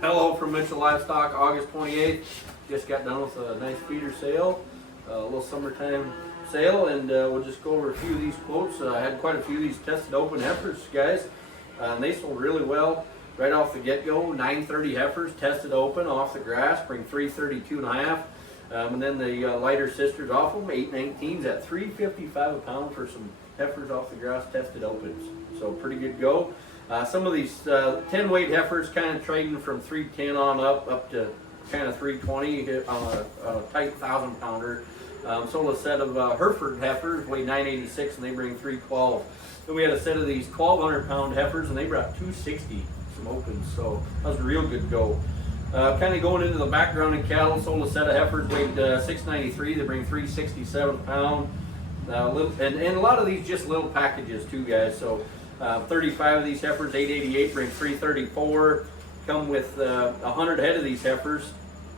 Hello from Mitchell Livestock, August 28th. Just got done with a nice feeder sale, a little summertime sale, and we'll just go over a few of these quotes. I had quite a few of these tested open heifers, guys, and they sold really well right off the get-go. 930 heifers tested open off the grass, bring 332.5. And then the lighter sisters off them, 819s at 355 a pound for some heifers off the grass tested opens. So pretty good go. Some of these 10 weight heifers kind of trading from 310 on up to kind of 320 on a tight 1,000 pounder. Sold a set of Hereford heifers, weigh 986, and they bring 312. Then we had a set of these 1,200 pound heifers, and they brought 260 some opens. So that was a real good go. Kind of going into the background in cattle, sold a set of heifers, weighed 693. They bring 367 a pound. And a lot of these just little packages too, guys. So 35 of these heifers, 888, bring 334. Come with 100 head of these heifers,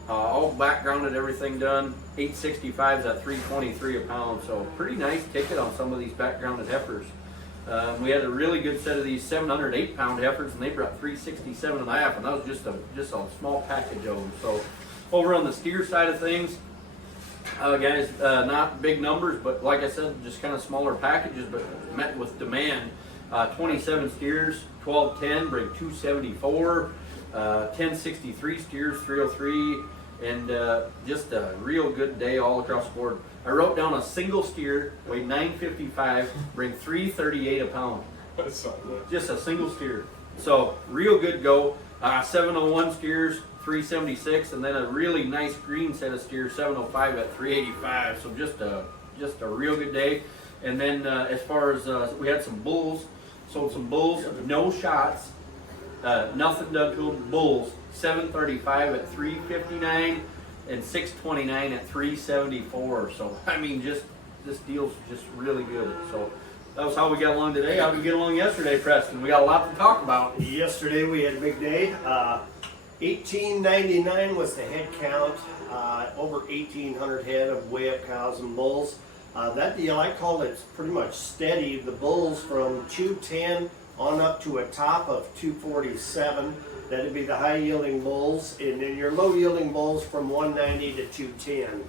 all backgrounded, everything done. 865s at 323 a pound. So pretty nice ticket on some of these backgrounded heifers. We had a really good set of these 708 pound heifers, and they brought 367 and a half, and that was just a small package of them. So over on the steer side of things, guys, not big numbers, but like I said, just kind of smaller packages, but met with demand. 27 steers, 1210, bring 274, 1063 steers, 303, and just a real good day all across the board. I wrote down a single steer, weighed 955, bring 338 a pound. That's something. Just a single steer. So real good go. 701 steers, 376, and then a really nice green set of steers, 705 at 385. So just a real good day. And then as far as we had some bulls, sold some bulls, no shots, nothing done to them. Bulls, 735 at 359. And 629 at 374. So I mean, this deal's just really good. So that was how we got along today. How did we get along yesterday, Preston? We got a lot to talk about. Yesterday we had a big day. 1899 was the head count. Over 1,800 head of weigh-up cows and bulls. That deal, I call it pretty much steady. The bulls from 210 on up to a top of 247. That'd be the high-yielding bulls, and then your low-yielding bulls from 190 to 210.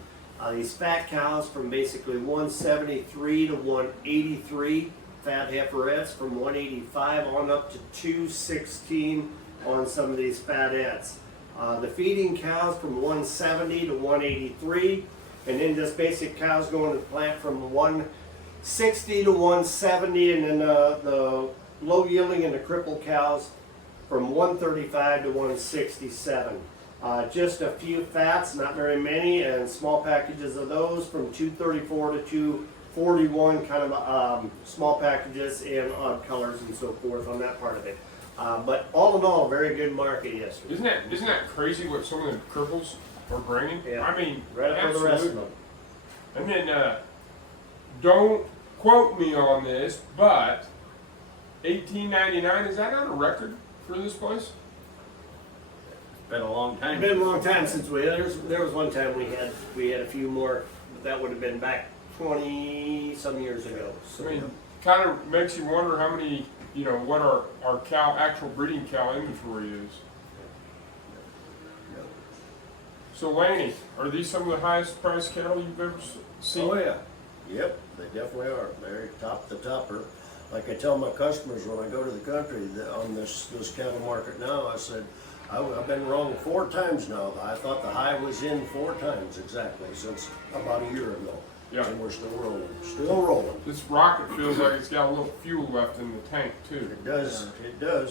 These fat cows from basically 173 to 183. Fat heiferettes from 185 on up to 216 on some of these fatettes. The feeding cows from 170 to 183, and then just basic cows going to the plant from 160 to 170, and then the low-yielding and the crippled cows from 135 to 167. Just a few fats, not very many, and small packages of those from 234 to 241, kind of small packages and odd colors and so forth on that part of it. But all in all, a very good market yesterday. Isn't that crazy what some of the cripples are bringing? Yeah. I mean, Right up for the rest of them. And then, don't quote me on this, but 1899, is that on a record for this place? Been a long time. It's been a long time since there was one time we had a few more, but that would have been back 20 some years ago. So, I mean, kind of makes you wonder how many, what our cow, actual breeding cow inventory is. So Laney, are these some of the highest priced cattle you've ever seen? Oh yeah, yep, they definitely are. They're top the topper. Like I tell my customers when I go to the country on this cattle market now, I said, I've been wrong 4 times now. I thought the high was in 4 times exactly since about a year ago. Yeah. And we're still rolling, still rolling. This rocket feels like it's got a little fuel left in the tank too. It does,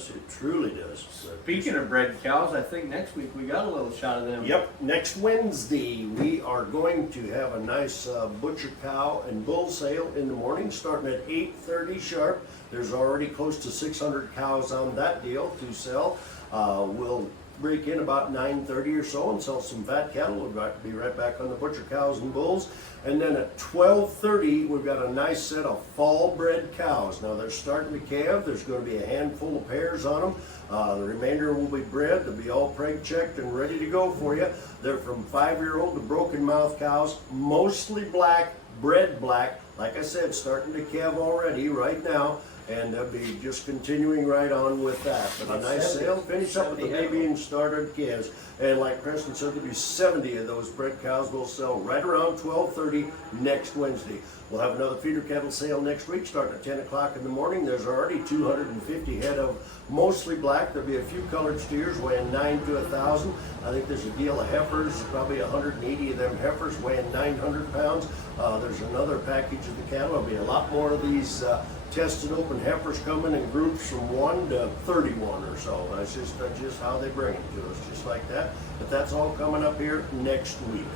it truly does. Speaking of bred cows, I think next week we got a little shot of them. Yep, next Wednesday we are going to have a nice butcher cow and bull sale in the morning starting at 8:30 sharp. There's already close to 600 cows on that deal to sell. We'll break in about 9:30 or so and sell some fat cattle. We'll be right back on the butcher cows and bulls. And then at 12:30, we've got a nice set of fall-bred cows. Now they're starting to calve. There's going to be a handful of pairs on them. The remainder will be bred. They'll be all preg checked and ready to go for you. They're from 5-year-old to broken mouth cows, mostly black, bred black. Like I said, starting to calve already right now. and they'll be just continuing right on with that. But a About nice 70 sale, finish up with the 70 head. baby and started calves. And like Preston said, there'll be 70 of those bred cows will sell right around 12:30 next Wednesday. We'll have another feeder cattle sale next week, starting at 10 o'clock in the morning. There's already 250 head of mostly black. There'll be a few colored steers weighing 9 to 1,000. I think there's a deal of heifers, probably 180 of them heifers weighing 900 pounds. There's another package of the cattle. There'll be a lot more of these tested open heifers coming in groups from 1 to 31 or so. That's just how they bring it to us, just like that. But that's all coming up here next week.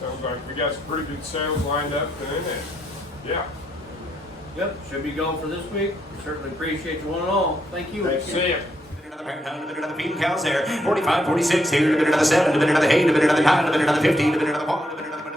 Sounds like we got some pretty good sales lined up then, and yeah. Yep, should be going for this week. Certainly appreciate you one and all. Thank you. Thanks. See ya. Another parent hound, a bit another feeding cows there. 45, 46 here, a bit another 7, a bit another 8, a bit another 9, a bit another 15, a bit another 1, a bit another